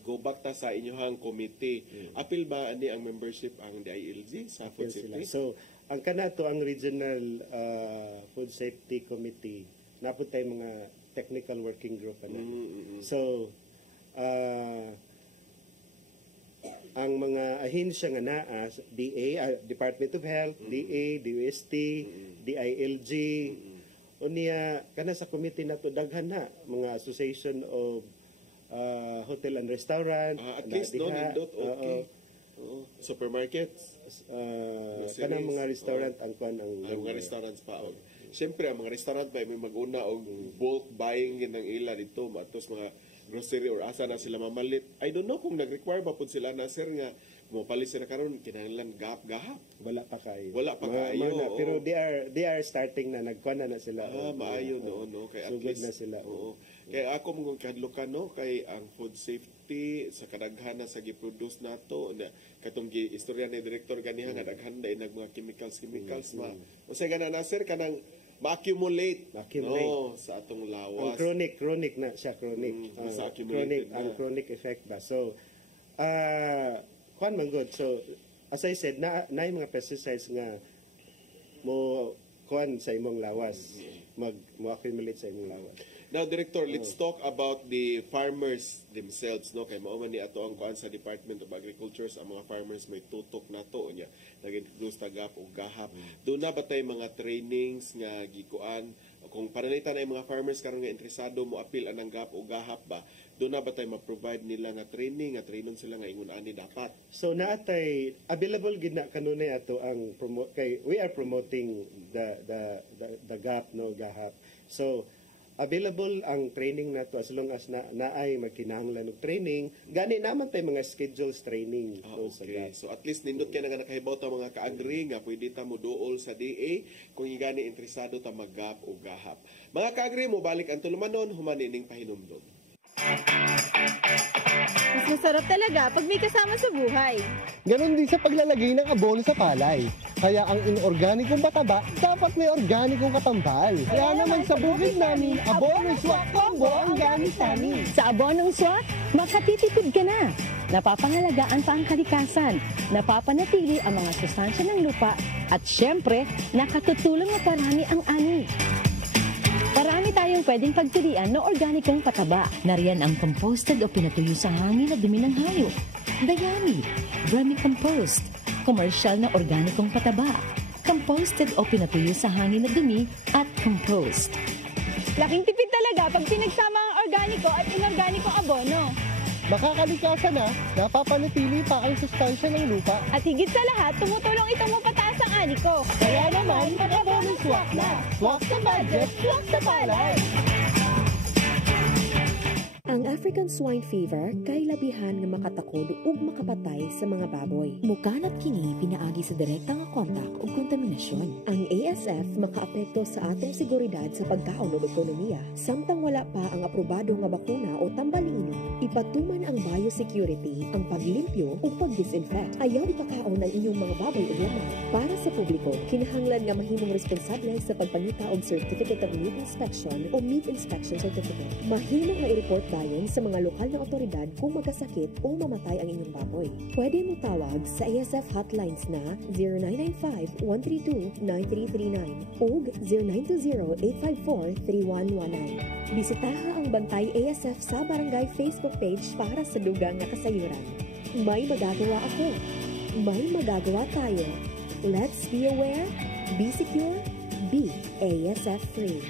go back ta sa inyohang committee. Apil ba ani ang membership ang DILG sa food safety? So, ang kanato ang Regional Food Safety Committee, napod tayo mga technical working group. So, ang mga ahensya nga naa, DA, Department of Health, DA, DOST, DILG, unya, kana sa committee na to daghan na, mga association of hotel and restaurant at least no nindot okay supermarkets kanang mga restaurant ang kuan ang mga restaurants pa syempre ang mga restaurant ba may maguna og bulk buying ng ila dito matos mga grocery or asa na sila mamalit I don't know kung nag-require ba pud sila na sir nga mo palis na karon kinahanglan gahap wala pa kayo pero they are starting na nagkuan na sila maayo no kay at least na sila kay ako mong kadlukan no kay ang food safety sa kadaghan sa gi-produce nato na katong istorya ni director ganiha nga daghan na nag mga chemicals usay gana na sir kanang ma-accumulate no sa atong lawas chronic na siya chronic chronic effect ba so kuan man good so as I said na yung mga pesticides nga mo kuan sa imong lawas mo accumulate sa imong lawas. Now, Director, let's talk about the farmers themselves, no? Kay mao man ni ato ang kuan sa Department of Agriculture sa mga farmers may tutok na to nya. Nag-introduce ta gap o gahap. Doon na ba tay mga trainings nga gikuan kung pananitan ay mga farmers karon nga interesado mo apil anang gap o gahap ba? Doon na ba tay ma-provide nila nga training, nga trainon sila nga ingon ani dapat? So naatay available gid na kanunay ato ang kay we are promoting the gap no gahap. So available ang training nato as long as naay magkinahanglan og training gani naman tay mga schedules training okay. So at least nindot kay nakahibaw ta mga kaagri nga pwede ta mo duol sa DA kung gani interesado ta maggap o gahap. Mga kaagri mo balik ang tulumanon human ining pahinumdom. Masarap talaga pag may kasama sa buhay. Ganon din sa paglalagay ng abono sa palay. Kaya ang inorganikong pataba, dapat may organikong katambal. Kaya naman sa bukid namin, Abono Swak Combo ang gamit namin. Sa Abonong Swak, makatitipid ka na. Napapangalagaan pa ang kalikasan, napapanatili ang mga sustansya ng lupa, at syempre, nakatutulong na parami ang ani. Parami tayong pwedeng pagpilian na organikong pataba. Nariyan ang composted o pinatuyo sa hangin na dumi ng hayop, dayami, vermicompost, commercial na organikong pataba, composted o pinatuyo sa hangin na dumi, at compost. Laking tipid talaga pag pinagsama ang organiko at inorganikong abono. Makakalikasan na, napapanatili pa ang sustansya ng lupa. At higit sa lahat, tumutulong itong mapataas ang ani ko. Kaya naman, mag-Abono Swak na. Swak sa budget, swak sa palay. Ang African swine fever kay labihan nga makatakod ug makapatay sa mga baboy. Mukanat kini pinaagi sa direkta nga kontak ug kontaminasyon. Ang ASF makaapekto sa atong seguridad sa pagkaon ug ekonomiya. Samtang wala pa ang aprobado nga bakuna o tambaliino, ipatuman ang biosecurity, ang paglimpyo ug pagdisinfect. Ayaw ipakaon ang inyong mga baboy ug lamang. Para sa publiko, kinahanglan nga mahimong responsable sa pagpangita og Certificate of Meat Inspection o Meat Inspection Certificate. Mahimo nga i-report dayon sa mga lokal na otoridad kung magkasakit o mamatay ang inyong baboy. Pwede mo tawag sa ASF hotlines na 0995-132-9339 o 0920-854-3119. Bisitaha ang Bantay ASF sa Barangay Facebook page para sa dugang nga kasayuran. May magagawa ako. May magagawa tayo. Let's be aware, be secure, be ASF free.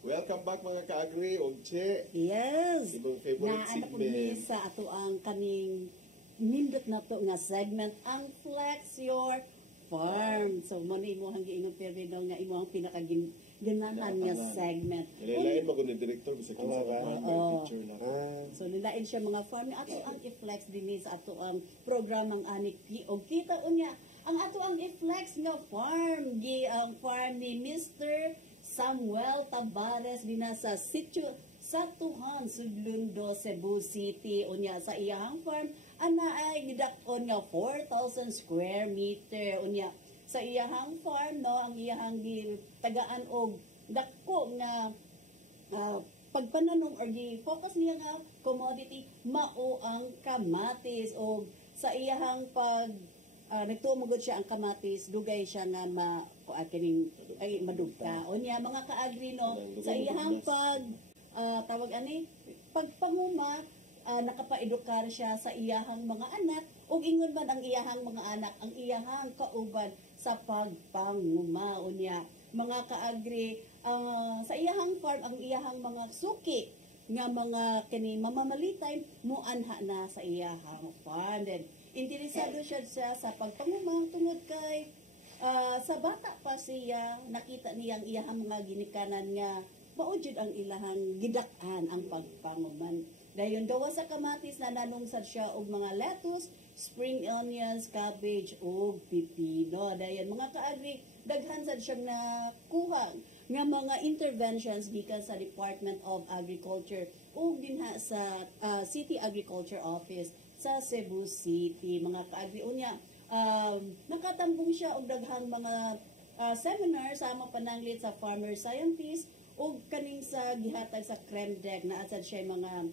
Welcome back mga ka-agri og Che. Yes. Ibang favorite Naana po ni segment. sa ato ang kaning nindot na to nga segment ang Flex Your Farm. So mo ni mo hang giingon pero nga imo ang pinakaganahan nga segment. Lilain mo ko ni director bisa kinsa ka Oo. picture na. So lilain siya mga farm ato ang i-flex dinhi sa ato ang programang anik og kita unya ang ato ang i-flex nga farm ang farm ni Mr. Samuel Tabares dina sa sitio sa Tuhan, Sudlundo, Cebu City. Unya sa iyang farm ana ay gidakon nga 4,000 square meter. Unya sa iyang farm no ang iyang tagaan og dako nga pagpananong or gi-focus niya nga commodity mao ang kamatis og sa iyang pag nagtumugod siya ang kamatis dugay siya nga kining ay madugta unya mga kaagri no sa iyang pag tawag ani pagpanguma nakapaedukar siya sa iyahang mga anak ug ingon man ang iyahang mga anak ang iyahang kauban sa pagpanguma unya mga kaagri sa iyahang farm ang iyahang mga suki nga mga kini mamamalitay muanha na sa iyahang farm. Then interesado siya sa pagpangumang tungod kay sa bata pa siya nakita niyang iyahang mga ginikanan nga maujud ang ilahang gidak-an ang pagpanguman. Dayon dawa sa kamatis na nanungsad siya og mga lettuce, spring onions, cabbage ug pipino. Dayon mga kaagri daghan sad siya na kuha nga mga interventions gikan sa Department of Agriculture ug dinha sa City Agriculture Office sa Cebu City. Mga kaagri unya nakatambong siya og daghang mga seminar sama pananglit sa farmer scientist ug kaning sa gihatag sa CREMDEC na asad siya mga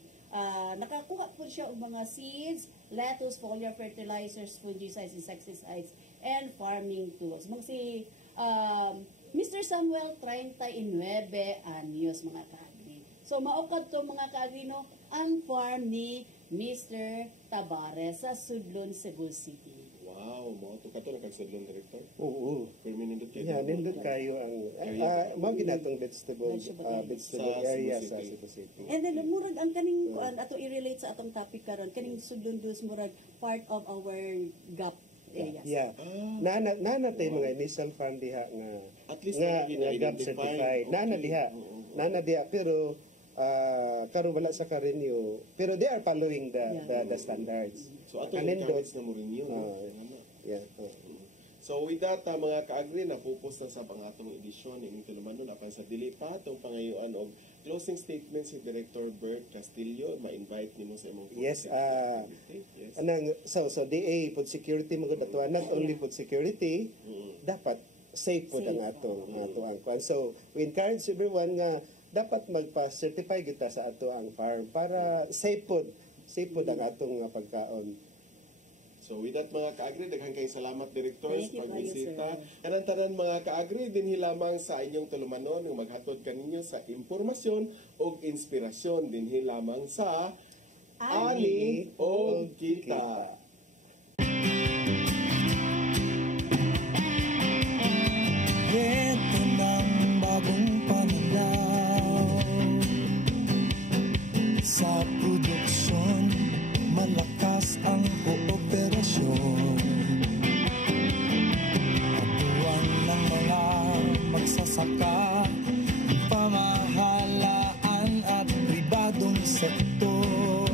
nakakuha po siya og mga seeds, lettuce, foliar fertilizers, fungicides, insecticides, and farming tools. Mga si Mr. Samuel 39 anyos mga kaagri. So maukad to mga kaagri no ang farm ni Mr. Tabares sa Sudlon, Cebu City. Wow, mo to kato nagsadlon director. Oo. Permanent kayo. Yeah, nindot kayo ang mao ginatong vegetable area sa Cebu City. And then murag ang kaning kuan ato i-relate sa atong topic karon kaning Sudlon dus murag part of our GAP areas. Yeah. Nana tay mga initial fund diha nga at least nga GAP certified. Nana diha pero karon wala sa ka-renew pero they are following the standards. So ato yung comments na mo renew. So with that, mga kaagri, napupos na sa pangatong edisyon ining tulumanon apan sa dili pa itong pangayuan og closing statement si Director Bert Castillo. Ma-invite nimo sa imong Yes, so DA food security mo gud ato, not only food security, dapat safe po ang atong kuan. So we encourage everyone nga dapat magpa-certify kita sa ato ang farm para safe po ang atong pagkaon. So with that, mga kaagri, daghang kayong salamat, Director, Thank sa you, pagbisita. sir. Kanang tanan, mga kaagri, dinhi lamang sa inyong tulumanon ng maghatod kaninyo sa impormasyon o inspirasyon dinhi lamang sa Ani o Kita. Ito ng bagong pananaw sa produksyon, malakas ang kooperasyon. Katuwang ng mga magsasaka, pamahalaan at pribadong sektor.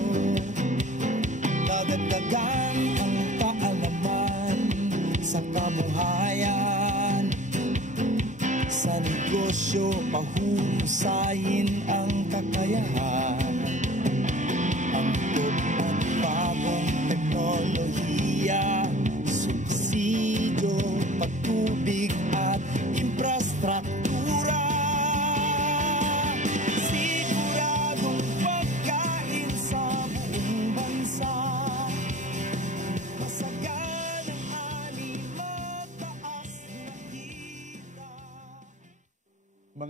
Dadagdagan ang kaalaman sa kabuhayan. Sa negosyo, pahuhusayin ang kakayahan. Angkop at bagong teknolohiya, subsidyo, patubig